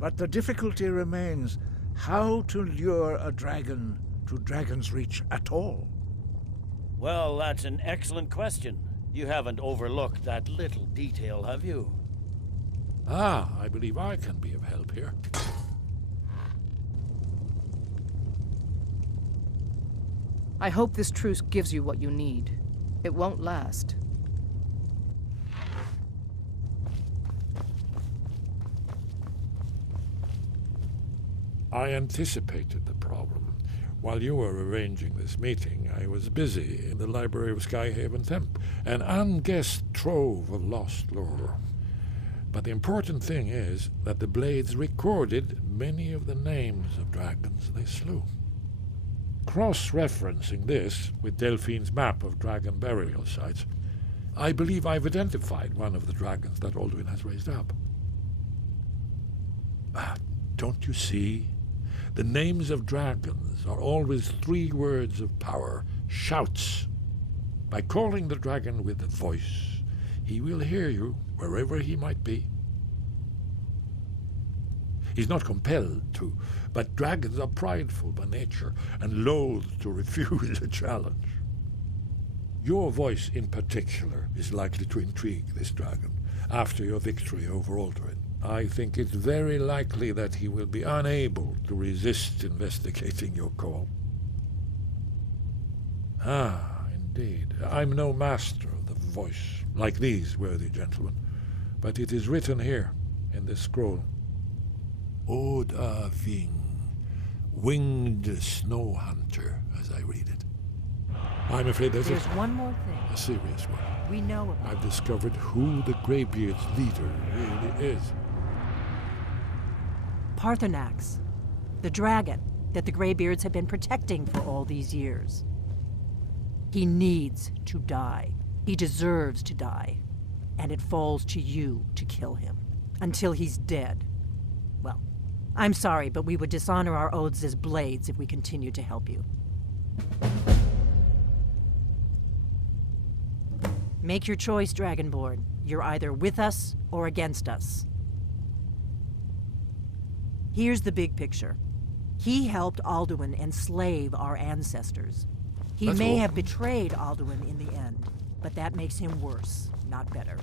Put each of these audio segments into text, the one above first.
But the difficulty remains how to lure a dragon to Dragon's Reach at all. Well, that's an excellent question. You haven't overlooked that little detail, have you? Ah, I believe I can be of help here. I hope this truce gives you what you need. It won't last. I anticipated the problem. While you were arranging this meeting, I was busy in the library of Skyhaven Temp, an unguessed trove of lost lore. But the important thing is that the Blades recorded many of the names of dragons they slew. Cross-referencing this with Delphine's map of dragon burial sites, I believe I've identified one of the dragons that Alduin has raised up. Don't you see? The names of dragons are always 3 words of power, shouts. By calling the dragon with a voice, he will hear you wherever he might be. He's not compelled to, but dragons are prideful by nature and loath to refuse a challenge. Your voice in particular is likely to intrigue this dragon after your victory over Alduin. I think it's very likely that he will be unable to resist investigating your call. Ah, indeed. I'm no master of the voice, like these worthy gentlemen, but it is written here in this scroll. Ode a Ving, winged snow hunter, as I read it. I'm afraid there's one more thing. A serious one. We know about. I've discovered who the Greybeard's leader really is. Parthenax, the dragon that the Greybeards have been protecting for all these years. He needs to die. He deserves to die. And it falls to you to kill him. Until he's dead. Well, I'm sorry, but we would dishonor our oaths as Blades if we continued to help you. Make your choice, Dragonborn. You're either with us or against us. Here's the big picture. He helped Alduin enslave our ancestors. He may have betrayed Alduin in the end, but that makes him worse, not better.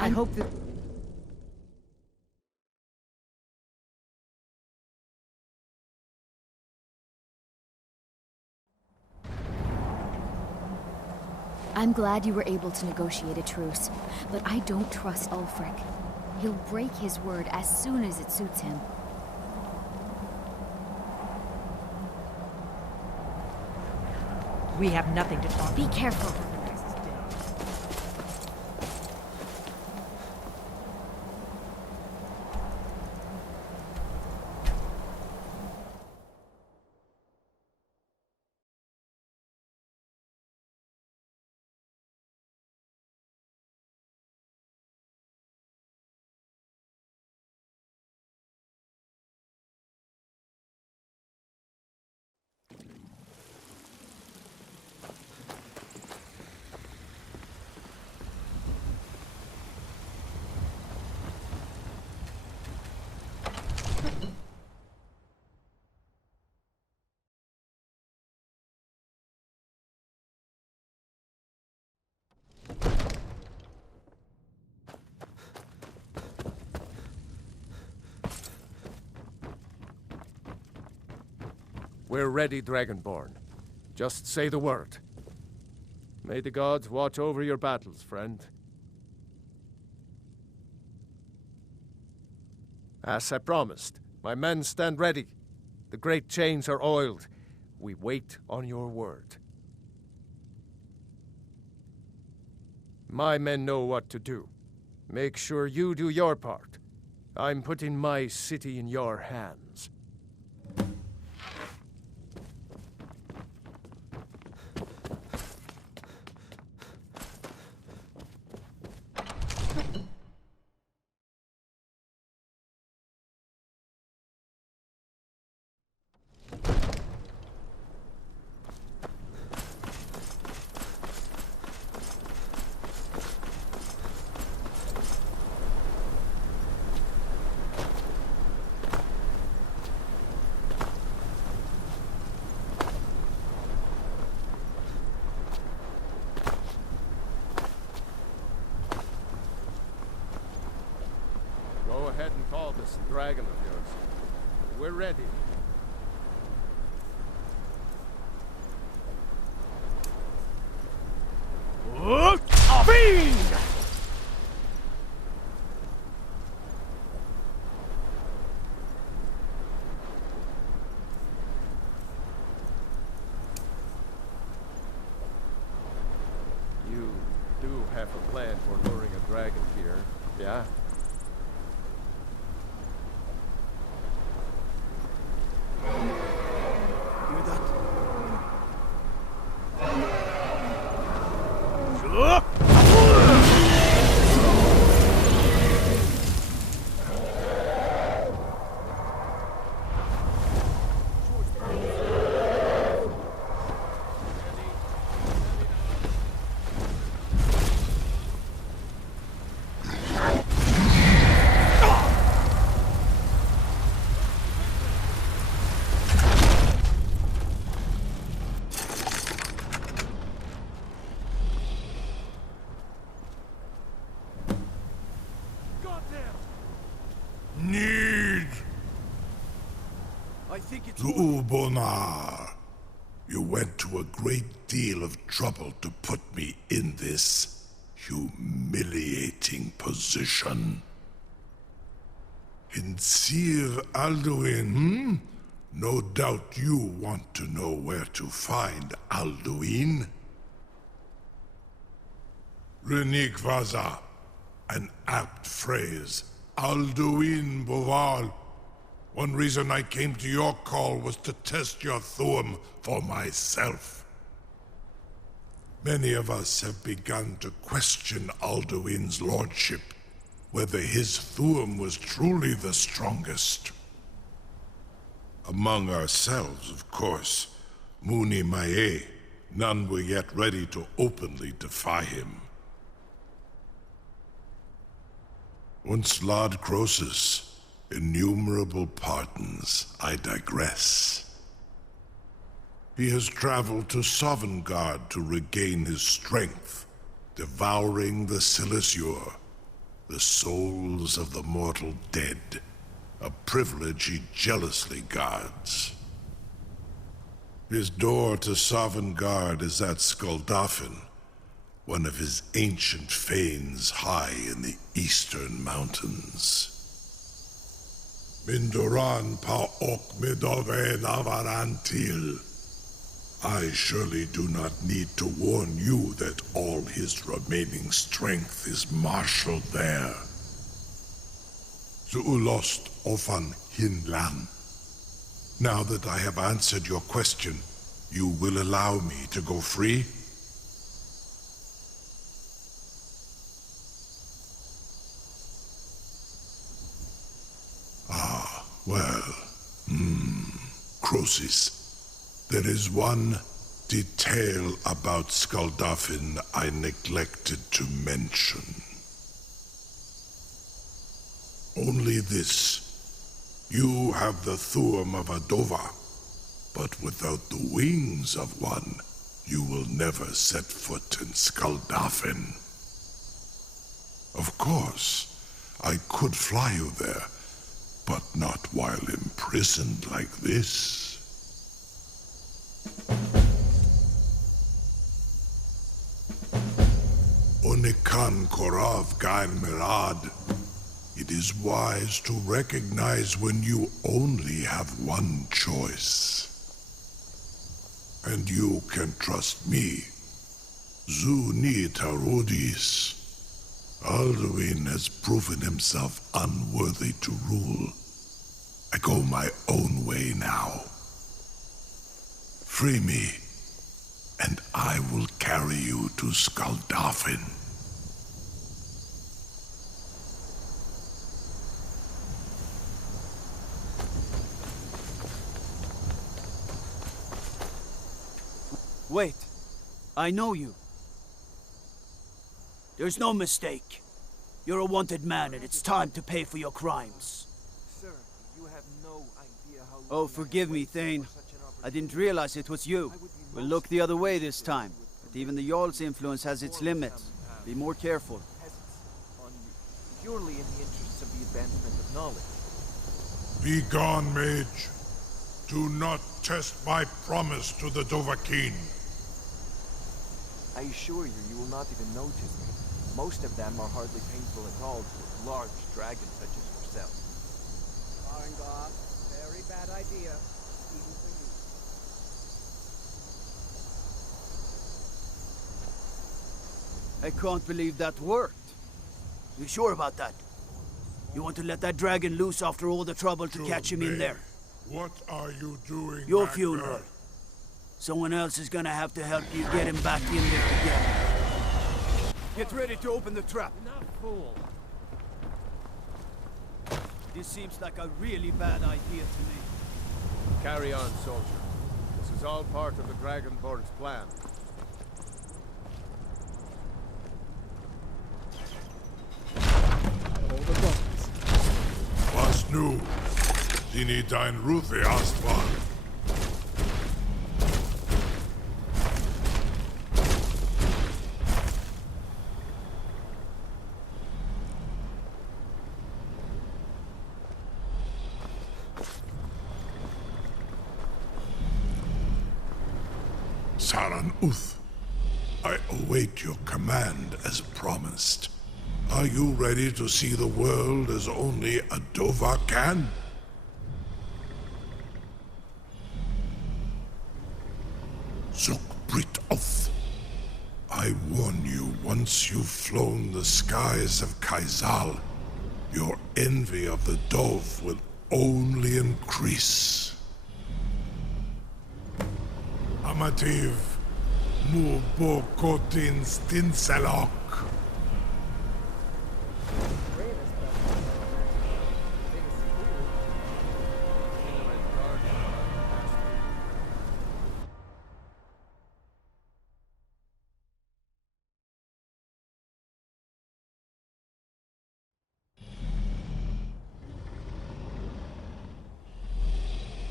I hope that... I'm glad you were able to negotiate a truce, but I don't trust Ulfric. He'll break his word as soon as it suits him. We have nothing to talk about. Be careful. We're ready, Dragonborn. Just say the word. May the gods watch over your battles, friend. As I promised, my men stand ready. The great chains are oiled. We wait on your word. My men know what to do. Make sure you do your part. I'm putting my city in your hands. this dragon of yours. We're ready. Fiend! You do have a plan for luring a dragon here, yeah? Hear that? Need I think it's Zubonar. You went to a great deal of trouble to put me in this humiliating position. In Sir Alduin, No doubt you want to know where to find Alduin. Renik Vaza, an apt phrase. Alduin Boval. One reason I came to your call was to test your Thuum for myself. Many of us have begun to question Alduin's lordship, whether his Thuum was truly the strongest. Among ourselves, of course, Muni Mae, none were yet ready to openly defy him. Once Lord Croesus, innumerable pardons, I digress. He has traveled to Sovngarde to regain his strength, devouring the Silesur, the souls of the mortal dead, a privilege he jealously guards. His door to Sovngarde is at Skuldafn, one of his ancient fanes high in the eastern mountains. Mindoran pa ok midove navarantil. I surely do not need to warn you that all his remaining strength is marshaled there. Zuulost ofan hinlan. Now that I have answered your question, you will allow me to go free? Ah, well, Croesus. There is one detail about Skuldafn I neglected to mention. Only this. You have the Thuum of a Dova, but without the wings of one, you will never set foot in Skuldafn. Of course, I could fly you there, but not while imprisoned like this. Onikan Korav Gain Mirad. It is wise to recognize when you only have one choice. And you can trust me. Zuni Tarudis. Alduin has proven himself unworthy to rule. I go my own way now. Free me, and I will carry you to Skuldafn. Wait. I know you. There's no mistake. You're a wanted man, and it's time to pay for your crimes. Sir, you have no idea how... Oh, forgive me, Thane. I didn't realize it was you. We'll look the other way this time. But even the Jarl's influence has its limits. Be more careful. Purely in the interests of the advancement of knowledge. Be gone, mage. Do not test my promise to the Dovahkiin. I assure you, you will not even notice me. Most of them are hardly painful at all to a large dragon such as yourself. Farengar, very bad idea, even for you. I can't believe that worked. You sure about that? You want to let that dragon loose after all the trouble to catch him in there? What are you doing? Your back funeral. there? Someone else is gonna have to help you get him back in there again. Get ready to open the trap. Enough, fool. This seems like a really bad idea to me. Carry on, soldier. This is all part of the Dragonborn's plan. Was nu? Dini dein Ruthi Astval. Saran Uth, I await your command as promised. Are you ready to see the world as only a Dova can? Zuk Brit Oth. I warn you, once you've flown the skies of Kaizal, your envy of the Dove will only increase. Amativ Mubokotin Stinselok.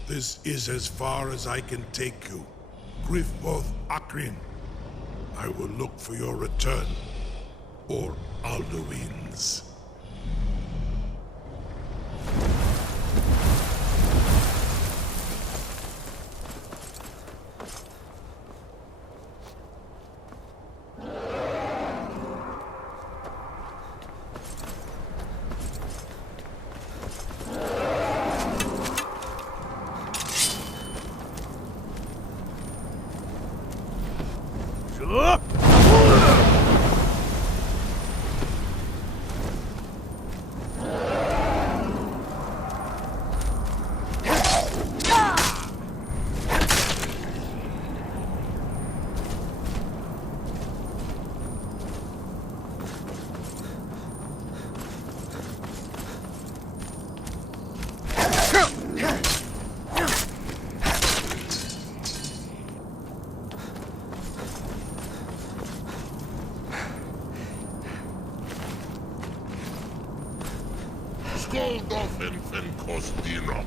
This is as far as I can take you. Grifboth Akrin. I will look for your return. Or Alduin's. Skoldolphin Finkos Dinok.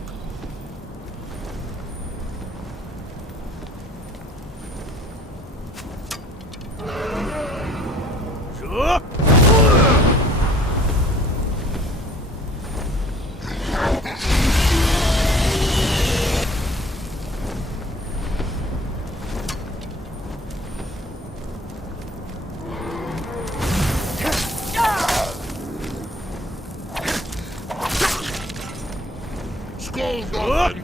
Skoldolphin.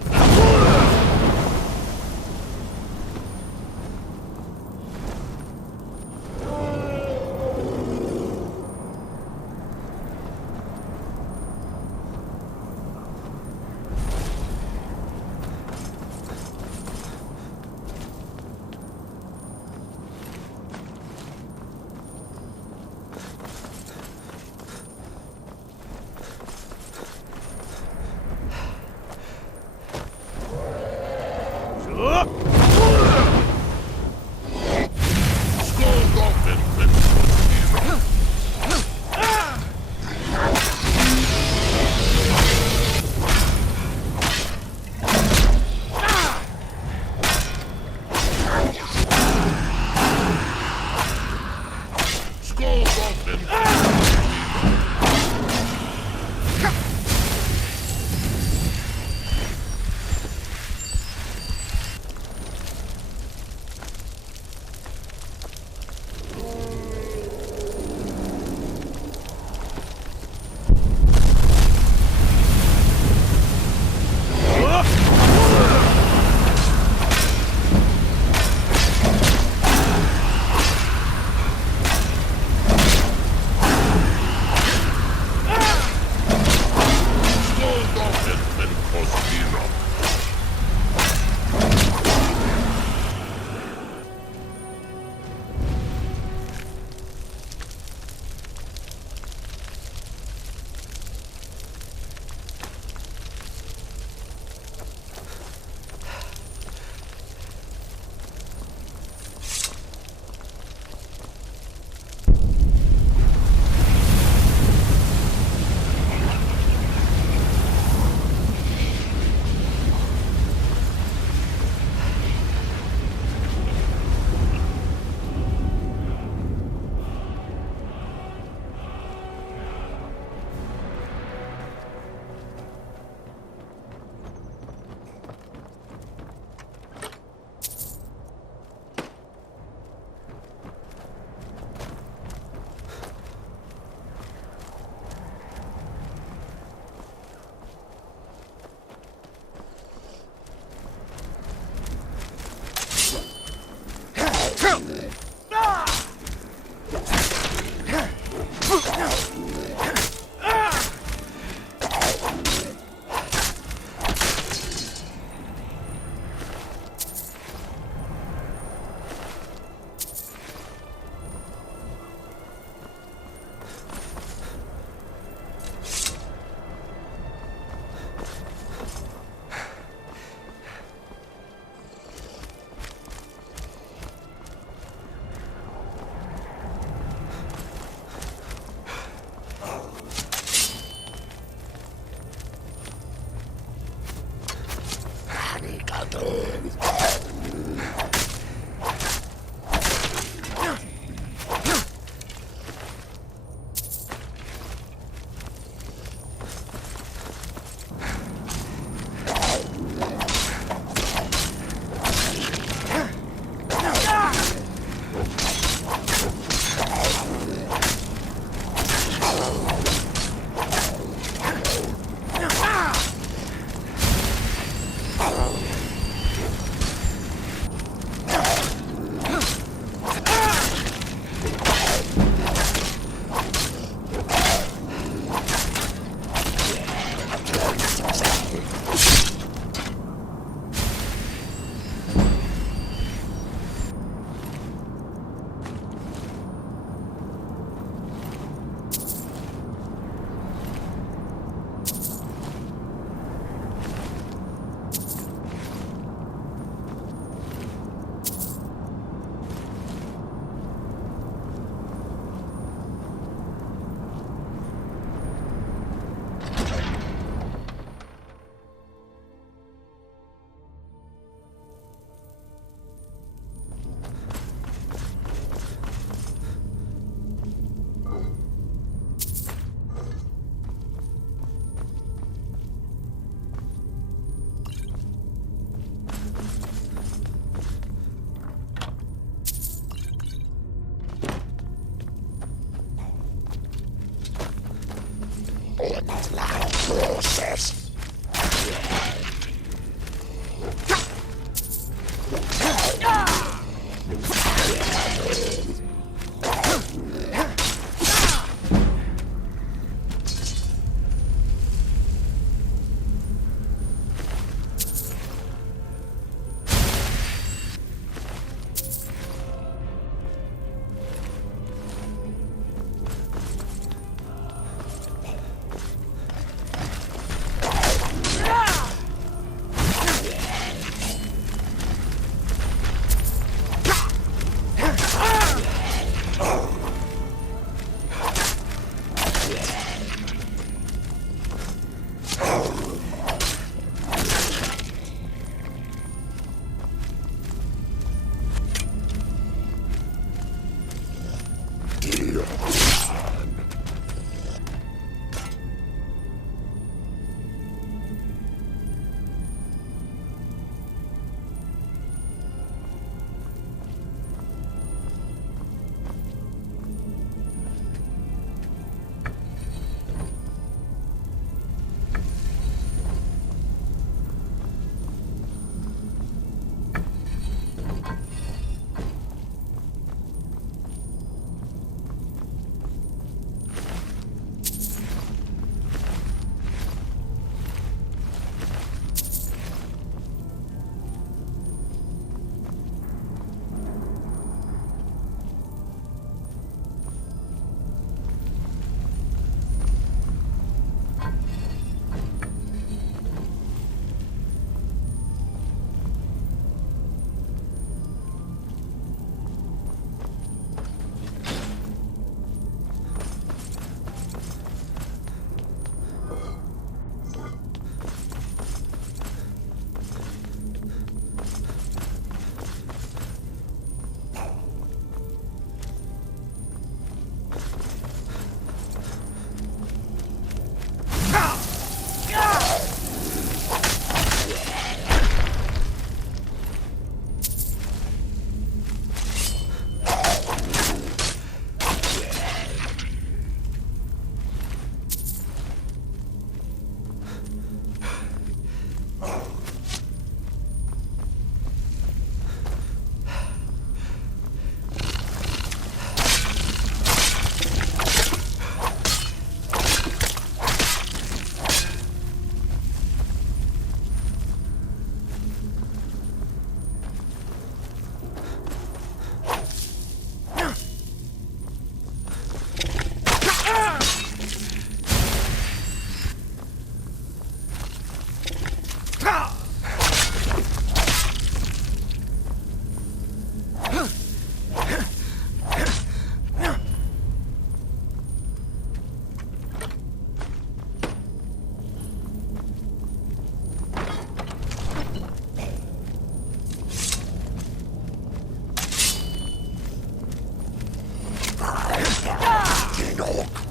Ah!